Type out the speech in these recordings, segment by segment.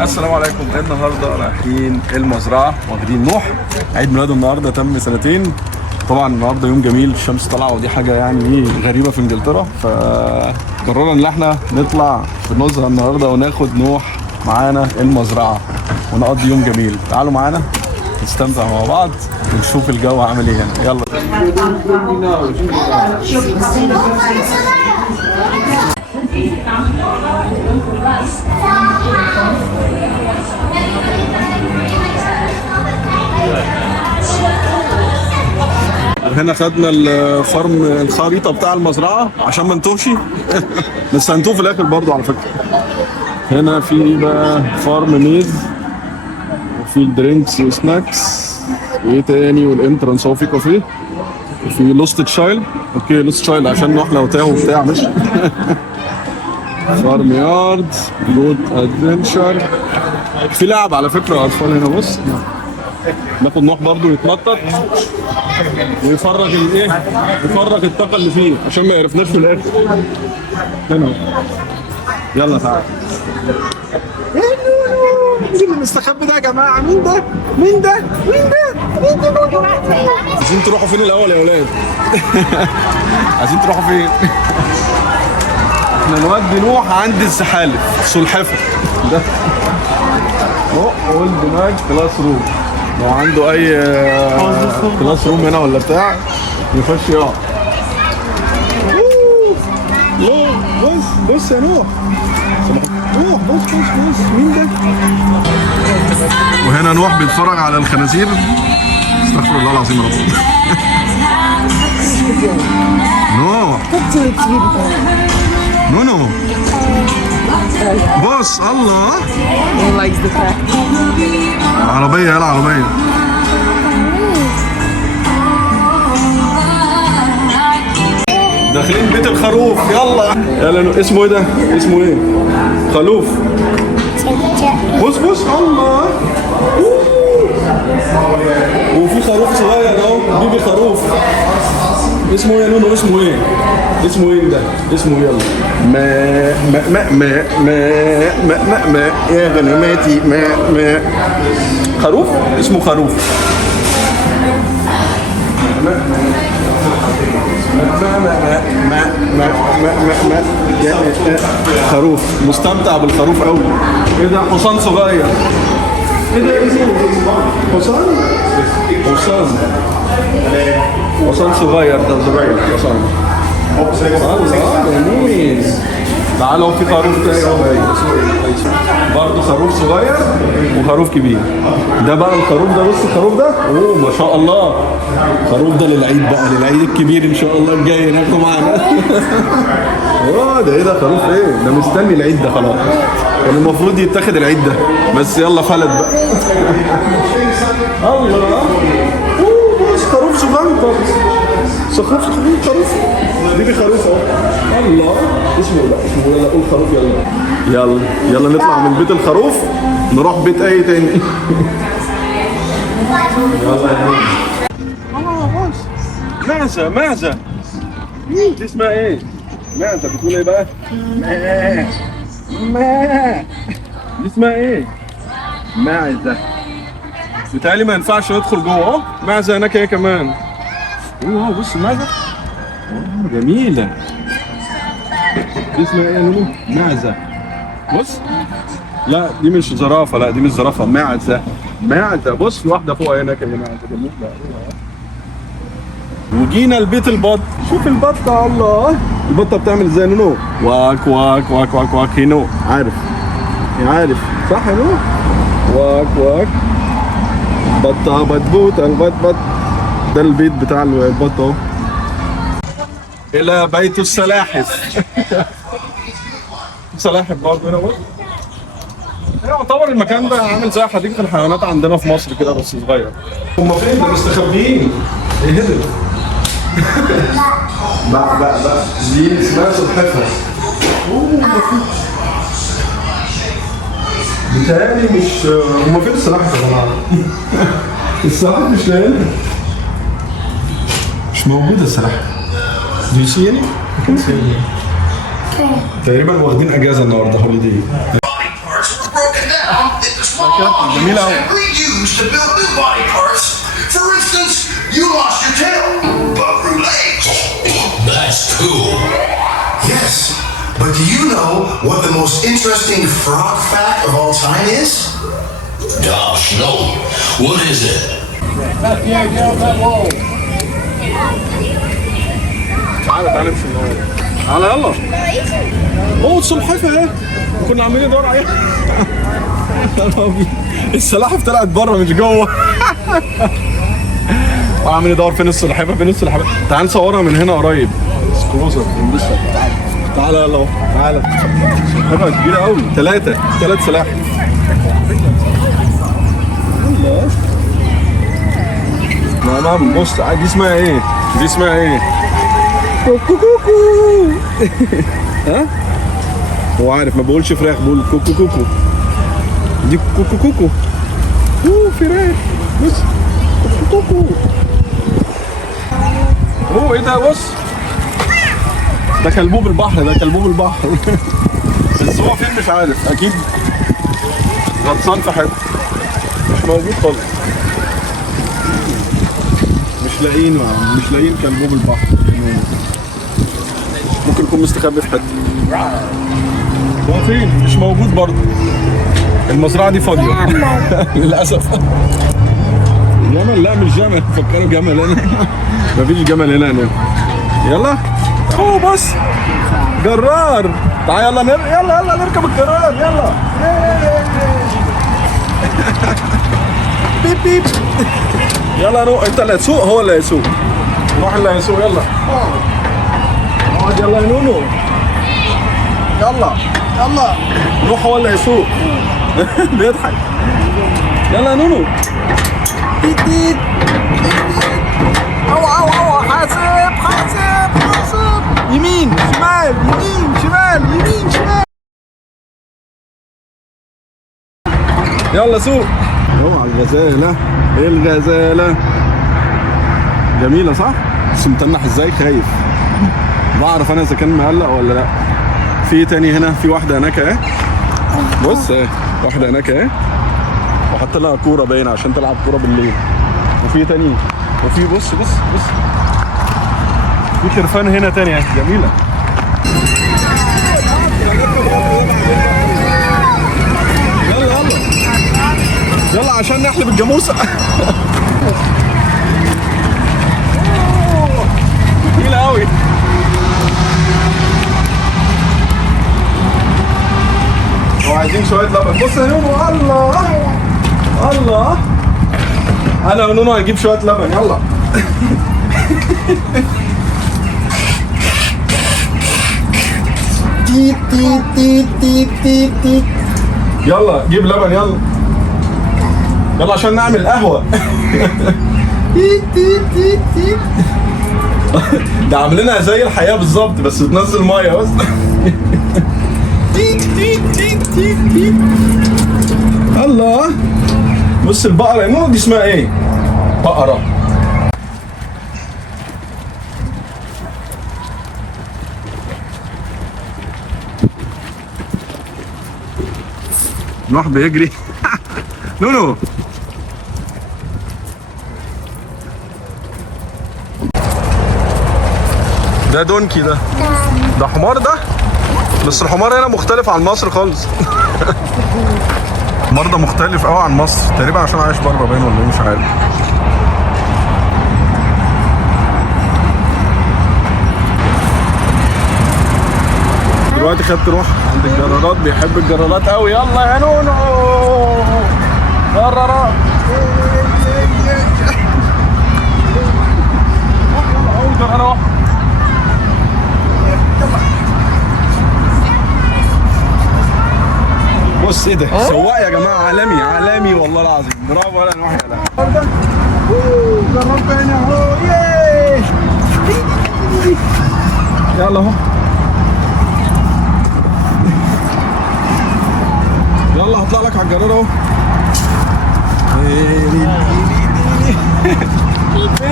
السلام عليكم. النهارده رايحين المزرعه واخدين نوح، عيد ميلاده النهارده تم 2 سنين. طبعا النهارده يوم جميل، الشمس طالعه ودي حاجه يعني غريبه في انجلترا، فقررنا ان احنا نطلع في النزهه النهارده وناخد نوح معانا المزرعه ونقضي يوم جميل. تعالوا معانا نستمتع مع بعض ونشوف الجو عامل ايه هنا. يلا. هنا خدنا الفارم الخريطه بتاع المزرعه عشان ما نتوهش بس هنتوه في الاخر برضو على فكره. هنا في بقى فارم ميز وفي الدرينكس وسناكس وايه تاني، والانترنس هو في كافيه وفي لوست تشايلد. اوكي لوست تشايلد عشان احنا وتاهوا وبتاع مش فارم يارد جود ادفنشر. في لعب على فكره اطفال هنا. بص ناخد نوح برضو يتنطط ويفرغ الايه، يفرغ الطاقه اللي فيه عشان ما يعرفناش في الاخر. هنا يلا تعال. مين اللي مستخبي ده يا جماعه؟ مين ده؟ مين ده؟ مين ده؟ مين ده؟ عايزين تروحوا فين الاول يا اولاد؟ عايزين تروحوا فين؟ احنا نودي نوح عند الزحالف السلحفه ده. اولد ماج كلاس روم، لو عنده اي كلاس روم هنا ولا بتاع يخش يقعد. بص بص يا نوح، نوح بص بص بص مين ده؟ وهنا نوح بيتفرج على الخنازير. استغفر الله العظيم يا رب. نوح نونو بص الله عربية. يلا عربية. داخلين بيت الخروف. يلا يلا. اسمه ايه ده؟ اسمه ايه؟ خلوف. بص بص الله. وفي خروف صغير اهو، بيبي خروف. اسمه ايه يا نونو؟ اسمه ايه؟ اسمه ايه ده؟ اسمه يلا ما ما ما ما ما ما ما يا غنماتي ما خروف. اسمه خروف. خروف مستمتع بالخروف قوي. ايه ده؟ حصان صغير. ايه ده؟ اسمه حصان؟ حصان صغير. ده صغير حصان. جميل. تعالوا في خروف تاني اهو برضه، خروف صغير وخروف كبير. ده بقى الخروف ده. بص الخروف ده، اوه ما شاء الله. الخروف ده للعيد بقى، للعيد الكبير ان شاء الله الجاي ناخده معانا. ده ايه ده؟ خروف ايه ده؟ مستني العيد ده خلاص. كان المفروض يتاخد العيد ده بس يلا فلت بقى. الله. بص خروف صغير. خروف دي خروف اهو. الله. اسمه لا اسمه يلا قول خروف. يلا يلا نطلع من بيت الخروف نروح بيت اي تاني. يلا يا حبيبي. بص معزه. دي اسمها ايه؟ معزه. بتقول ايه بقى؟ دي اسمها ايه؟ معزه. بتهيألي ما ينفعش ندخل جوه. اهو معزه هناك ايه كمان. اوه بص المعزه جميله. دي اسمها ايه يا نونو؟ معزه. بص لا دي مش زرافه، لا دي مش زرافه، معزه. بص في واحده فوق هناك اللي معزه جميله. وجينا البيت البط. شوف البطه. الله. البطه بتعمل ازاي يا نونو؟ واك واك واك واك واك. هنا عارف صح يا نونو؟ واك واك. بطه بتبوت البط. ده البيت بتاع البط اهو. الى بيت السلاحف. سلاحف برضه هنا. بص يعتبر المكان ده عامل زي حديقه الحيوانات عندنا في مصر كده بس صغير. هم فين ده؟ مستخبيين. ايه هدل؟ بقى دي اسمها سلحفاه. بيتهيألي مش هم فين السلاحف يا جماعه؟ السلاحف مش لاقيينها. مش موجوده السلاحف. Do you see any? I can't see any. تقريبا واخدين اجازه النهارده هوليدي. parts were broken down into small modules and reused to build new body parts. For instance, you lost your tail, but grew legs. That's cool. Yes, but do you know what the most interesting frog fact of all time is? Gosh, no. What is it? تعالى نمشي من هون. تعالى يلا. اوه السلحفاه اهي. كنا عاملين ندور عليها. السلاحف طلعت بره مش جوه. عاملين ندور فين السلحفاه فين السلحفاه. تعال نصورها من هنا قريب. سكروزر لسه. تعالى يلا اهو تعالى. سلحفاه كبيره قوي. ثلاث سلاحف. الله. تمام بص دي اسمها ايه؟ دي اسمها ايه؟ كوكو كوكو. ها؟ هو عارف ما بقولش فراخ بقول كوكو كوكو. دي كوكو كوكو. فراخ بص كوكو كوكو. ايه ده بص ده كلبوب البحر ده كلبوب البحر. بس هو فين مش عارف اكيد غطسان في حته مش موجود خالص. مش لاقيين كلبوب البحر. ممكن يكون مستخبي في حته. هو فين؟ مش موجود برضه. المزرعه دي فاضيه للاسف. جمل؟ لا مش جمل. فكروا جمل هنا. مفيش جمل هنا. يلا اوه بص جرار. تعال يلا نركب الجرار يلا. بيب بيب. يلا روح انت اللي هتسوق هو اللي هيسوق. روح اللي هيسوق يلا. اقعد يلا يا نونو. يلا روح هو اللي هيسوق. بيضحك. يلا يا نونو. تيت او حاسب يمين شمال. يلا سوق. اوعى الغزالة جميلة صح؟ بس متنح ازاي خايف. بعرف انا اذا كان مقلق ولا لا. في تاني هنا في واحدة هناك اهي. بص اهي واحدة هناك اهي. وحط لها كورة باينة عشان تلعب كورة بالليل. وفي تاني وفي بص في خرفان هنا تانية جميلة. يلا عشان نحلب الجاموسة. جميلة قوي. وعايزين شوية لبن. بص يا نونو. الله انا ونونو هنجيب شوية لبن. يلا. تيت. يلا جيب لبن يلا عشان نعمل قهوة. ده عاملينها زي الحياة بالظبط بس بتنزل مية بس. الله بص البقرة يا دي اسمها ايه؟ بقرة. نوح بيجري. نونو ده دونكي ده حمار ده. بس الحمار هنا مختلف عن مصر خالص. الحمار ده مختلف قوي عن مصر تقريبا عشان عايش بره باين ولا ايه مش عارف. دلوقتي خدت روح عند الجرارات. بيحب الجرارات قوي. يلا يا نونو جرارات. اول جرارات. بص ايه ده سواق يا جماعه عالمي والله العظيم. برافو ولا نوح يا لا. جرار تاني اهو. يلا اهو. يلا هطلع لك على الجرار اهو.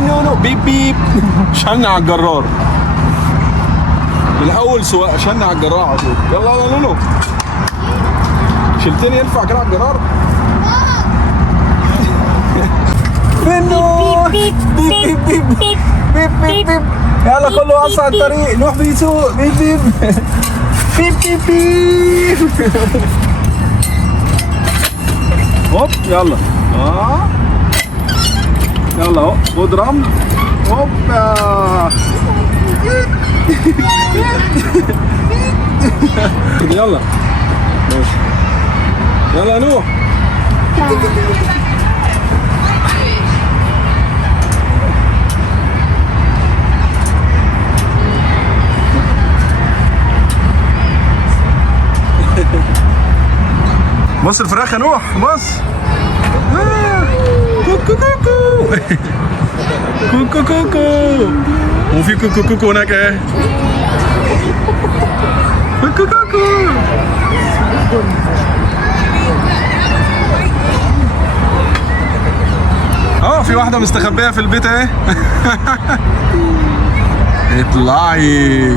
نونو بيب. شلنا على الجرار. الاول سواق شلنا على الجرار على طول. يلا نونو. شلتني ينفع كده على الجرار؟ فينو بيب بيب بيب بيب بيب بيب. يلا كله وسع على الطريق. نوح بيسوق. بيب بيب بيب بيب بيب. هوب يلا. يلا اهو خد رمل. هوبا. يلا ماشي. يلا يا نوح. بص الفراخ يا نوح. بص. كوكو كوكو كوكو كوكو. وفي كوكو كوكو هناك ايه. كوكو كوكو. في واحدة مستخبية في البيت اهي. اطلعي.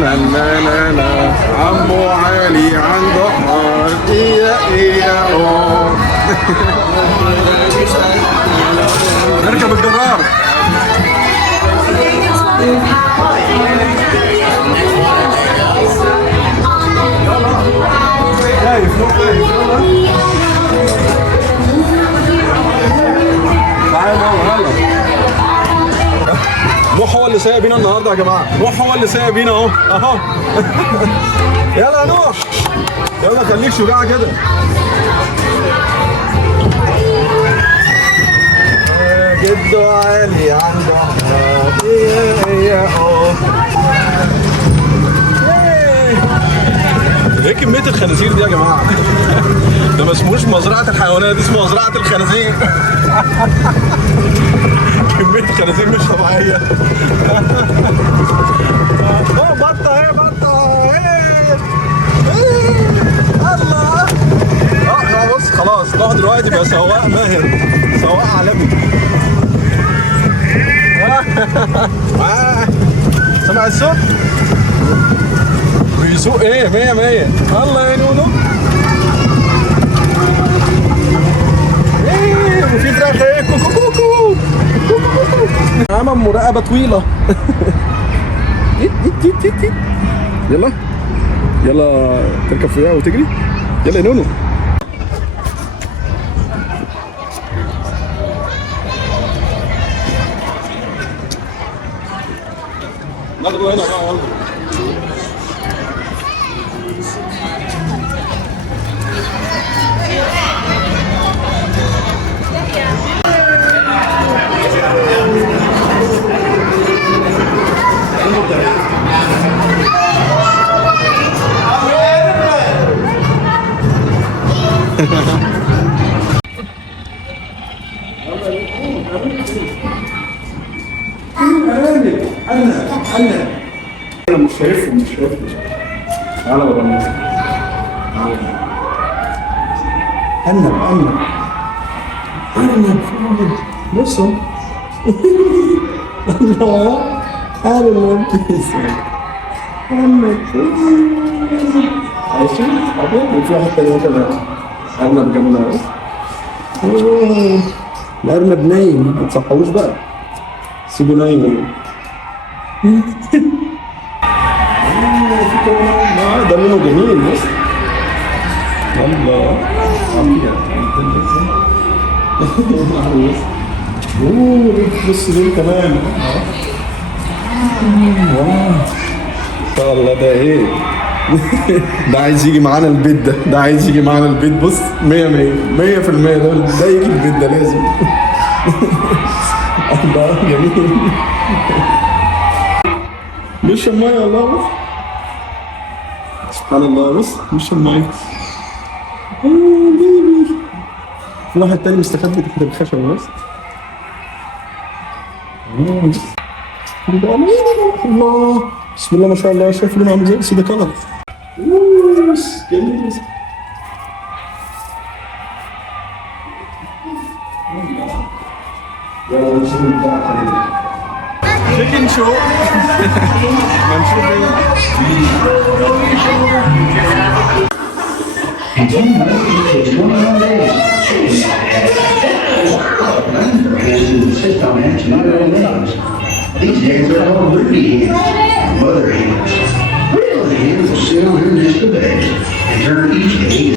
لا لا لا لا عمو علي عنده حمار. إيا أوه. نركب الجرار. خايف نوح خايف. تعال يلا. نوح هو اللي سايق بينا النهارده يا جماعه. نوح هو اللي سايق بينا اهو اهو. يلا يا نوح. يلا خليك شجاع كده. جدو علي عنده حمار. ايه اهو. ايه كمية الخنازير دي يا جماعة؟ ده ما اسموش مزرعة الحيوانات، دي اسمه مزرعة الخنازير. كمية الخنازير مش طبيعية. بطة اهي بطة اهي. الله. احنا بص خلاص نوح دلوقتي بقى سواق ماهر، سواق عالمي. سمع الصوت؟ بيسوق ايه 100 100. الله يا نونو. ايه وفي فراخ ايه. كوكو كوكو كوكو. عمل مراقبة طويلة. يلا يلا تركب فيها وتجري. يلا يا نونو. ناخده هنا بقى. يلا انا مش شايفهم مش شايفهم. تعالى ورا. أرنب بصوا. الله أرنب. عايشين أبيض. وفي واحد تاني كمان أرنب جنبنا. الأرنب نايم ما تصحوش بقى، سيبه نايم. ده لونه جميل. بص الله أبيض. بص دول كمان. واو ان شاء الله. ده ايه. ده عايز يجي معانا البيت. ده عايز يجي معانا البيت. بص 100 100% ده يجي البيت ده لازم. الله جميل. مش المية والله. بص سبحان الله. بص مش المية. بيبي. في واحد تاني مستخبي تحت الخشب. بس الله، بسم الله ما شاء الله. شايف اللي عامل زي سيدي كلر. جميل. تشيكن شو. These hens are called lippy hens, mother hens. Real hens will sit on her nest of eggs and turn each egg.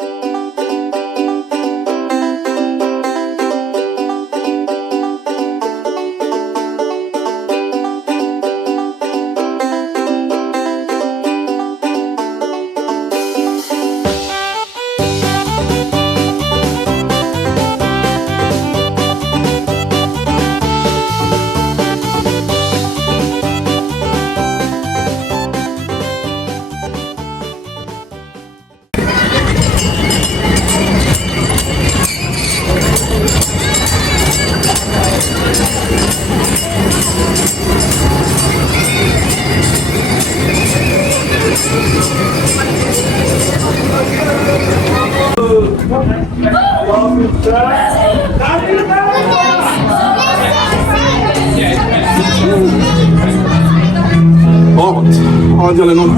اقعد يلا نوم.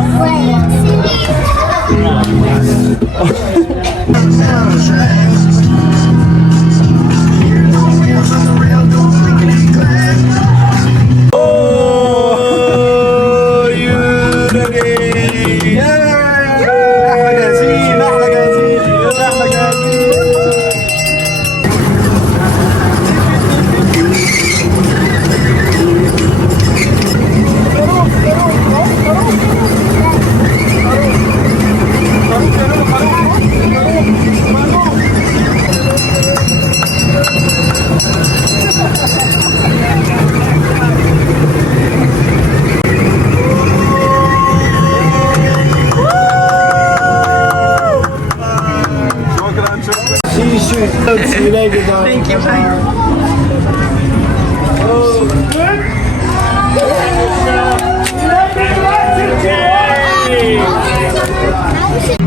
Thank you.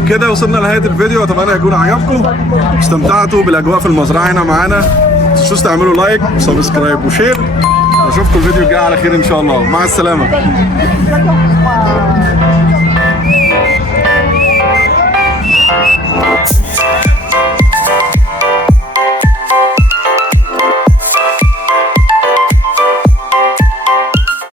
كده وصلنا لنهايه الفيديو، اتمنى يكون عجبكم، استمتعتوا بالاجواء في المزرعه هنا معانا. متنسوش تعملوا لايك وسبسكرايب وشير. اشوفكم الفيديو الجاي على خير ان شاء الله. مع السلامه.